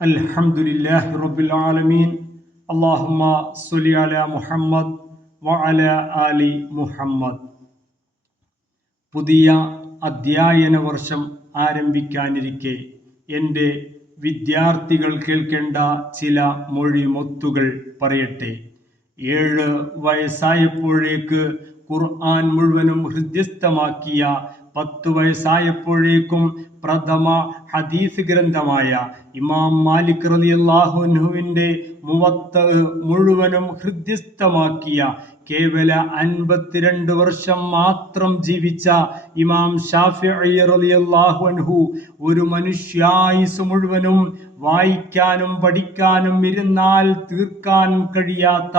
അൽഹംദുലില്ലാഹി റബ്ബിൽ ആലമീൻ. അള്ളാഹുമ്മ സൊലി അല മുഹമ്മദ് വഅല ആലി മുഹമ്മദ്. പുതിയ അധ്യയന വർഷം ആരംഭിക്കാനിരിക്കെ എന്റെ വിദ്യാർത്ഥികൾ കേൾക്കേണ്ട ചില മൊഴിമൊത്തുകൾ പറയട്ടെ. ഏഴ് വയസ്സായപ്പോഴേക്ക് ഖുർആൻ മുഴുവനും ഹൃദ്യസ്ഥമാക്കിയ പത്ത് വയസ്സായപ്പോഴേക്കും പ്രഥമ ഹദീസ് ഗ്രന്ഥമായ ഇമാം മാലിക് റളിയല്ലാഹു അൻഹുവിന്റെ മുവത്ത മുഴുവനും ഹൃദ്യസ്ഥമാക്കിയ കേവല അൻപത്തിരണ്ട് വർഷം മാത്രം ജീവിച്ച ഇമാം ഷാഫി അൻഹു ഒരു മനുഷ്യായുസ് മുഴുവനും വായിക്കാനും പഠിക്കാനും ഇരുന്നാൽ തീർക്കാൻ കഴിയാത്ത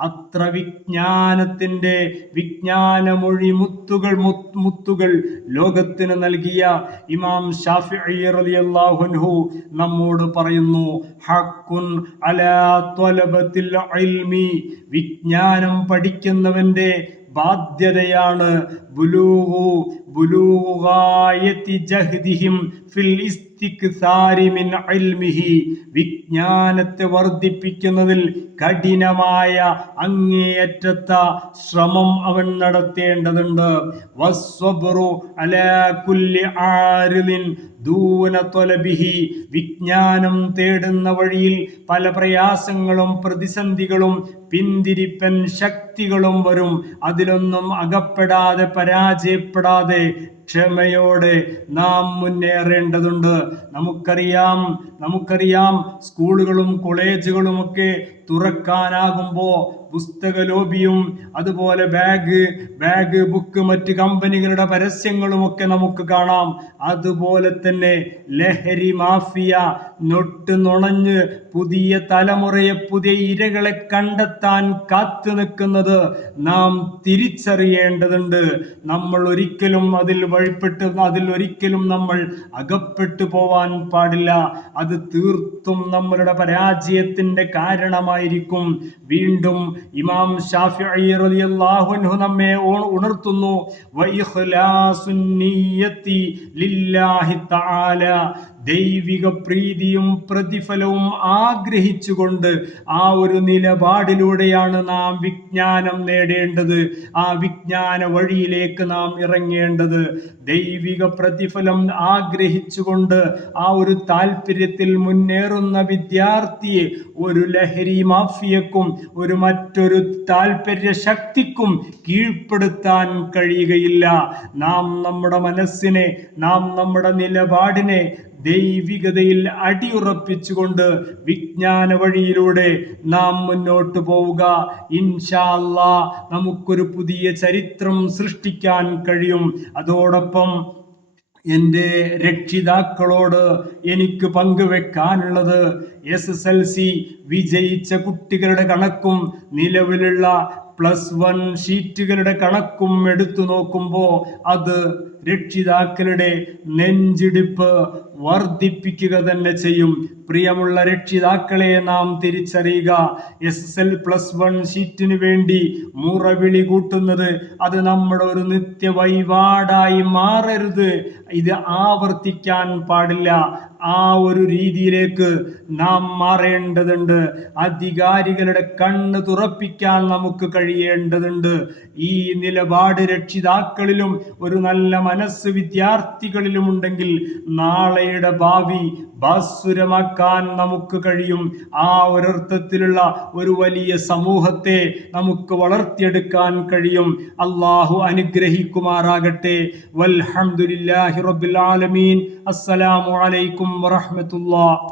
അത്ര വിജ്ഞാനത്തിന്റെ വിജ്ഞാനമൊഴി മുത്തുകൾ മുത്തുകൾ ലോകത്തിന് നൽകിയ ഇമാം ഷാഫി അൻഹു നമ്മോട് പറയുന്നു ഹക്കുൻ അലാ വിജ്ഞാനം പഠിക്കുന്നവന്റെ ബാധ്യതയാണ് ബുലൂഹു വിജ്ഞാനത്തെ വർദ്ധിപ്പിക്കുന്നതിൽ കഠിനമായ അങ്ങേയറ്റത്ത ശ്രമം അവൻ നടത്തേണ്ടതുണ്ട്. വിജ്ഞാനം തേടുന്ന വഴിയിൽ പല പ്രയാസങ്ങളും പ്രതിസന്ധികളും പിന്തിരിപ്പൻ ശക്തികളും വരും. അതിലൊന്നും അകപ്പെടാതെ പരാജയപ്പെടാതെ এই ക്ഷമയോടെ നാം മുന്നേറേണ്ടതുണ്ട്. നമുക്കറിയാം നമുക്കറിയാം സ്കൂളുകളും കോളേജുകളും ഒക്കെ തുറക്കാനാകുമ്പോൾ പുസ്തക ലോബിയും അതുപോലെ ബാഗ് ബാഗ് ബുക്ക് മറ്റ് കമ്പനികളുടെ പരസ്യങ്ങളുമൊക്കെ നമുക്ക് കാണാം. അതുപോലെ തന്നെ ലഹരി മാഫിയ നൊട്ട് നുണഞ്ഞ് പുതിയ തലമുറയെ പുതിയ ഇരകളെ കണ്ടെത്താൻ കാത്തു നിൽക്കുന്നത് നാം തിരിച്ചറിയേണ്ടതുണ്ട്. നമ്മൾ ഒരിക്കലും അതിൽ വഴിപ്പെട്ട് അതിൽ ഒരിക്കലും നമ്മൾ അകപ്പെട്ടു പോവാൻ പാടില്ല. അത് തീർത്തും നമ്മളുടെ പരാജയത്തിന്റെ കാരണമായിരിക്കും. വീണ്ടും ഇമാം ഷാഫി റളിയല്ലാഹു നമ്മെ ഉണർത്തുന്നു. ലില്ലാഹി തആല. ദൈവിക പ്രീതിയും പ്രതിഫലവും ആഗ്രഹിച്ചുകൊണ്ട് ആ ഒരു നിലപാടിലൂടെയാണ് നാം വിജ്ഞാനം നേടേണ്ടത്. ആ വിജ്ഞാന വഴിയിലേക്ക് നാം ഇറങ്ങേണ്ടത്. ദൈവിക പ്രതിഫലം ആഗ്രഹിച്ചുകൊണ്ട് ആ ഒരു താല്പര്യത്തിൽ മുന്നേറുന്ന വിദ്യാർത്ഥിയെ ഒരു ലഹരി മാഫിയക്കും ഒരു മറ്റൊരു താല്പര്യ ശക്തിക്കും കീഴ്പ്പെടുത്താൻ കഴിയുകയില്ല. നാം നമ്മുടെ മനസ്സിനെ നാം നമ്മുടെ നിലപാടിനെ ദൈവികതയിൽ അടിയുറപ്പിച്ചുകൊണ്ട് വിജ്ഞാന വഴിയിലൂടെ നാം മുന്നോട്ട് പോവുക. ഇൻഷാല്ല നമുക്കൊരു പുതിയ ചരിത്രം സൃഷ്ടിക്കാൻ കഴിയും. അതോടൊപ്പം എന്റെ രക്ഷിതാക്കളോട് എനിക്ക് പങ്കുവെക്കാനുള്ളത് എസ് എസ് എൽ സി വിജയിച്ച കുട്ടികളുടെ കണക്കും നിലവിലുള്ള പ്ലസ് വൺ ഷീറ്റുകളുടെ കണക്കും എടുത്തു നോക്കുമ്പോൾ അത് രക്ഷിതാക്കളുടെ നെഞ്ചിടിപ്പ് വർദ്ധിപ്പിക്കുക തന്നെ ചെയ്യും. പ്രിയമുള്ള രക്ഷിതാക്കളെ നാം തിരിച്ചറിയുക. S S L plus one ഷീറ്റിന് വേണ്ടി മുറവിളി കൂട്ടുന്നത് അത് നമ്മുടെ ഒരു നിത്യവൈവാടായി മാറരുത്. ഇത് ആവർത്തിക്കാൻ പാടില്ല. ആ ഒരു രീതിയിലേക്ക് നാം മാറേണ്ടതുണ്ട്. അധികാരികളുടെ കണ്ണ് തുറപ്പിക്കാൻ നമുക്ക് കഴിയേണ്ടതുണ്ട്. ഈ നിലപാട് രക്ഷിതാക്കളിലും ഒരു നല്ല മനസ്സ് വിദ്യാർത്ഥികളിലും ഉണ്ടെങ്കിൽ നാളെയുടെ ഭാവി ഭാസുരമാക്കാൻ നമുക്ക് കഴിയും. ആ ഒരർത്ഥത്തിലുള്ള ഒരു വലിയ സമൂഹത്തെ നമുക്ക് വളർത്തിയെടുക്കാൻ കഴിയും. അള്ളാഹു അനുഗ്രഹിക്കുമാറാകട്ടെ. ആലമീൻ. അസ്സലാമു അലൈക്കും വറഹ്മത്തുള്ളാഹി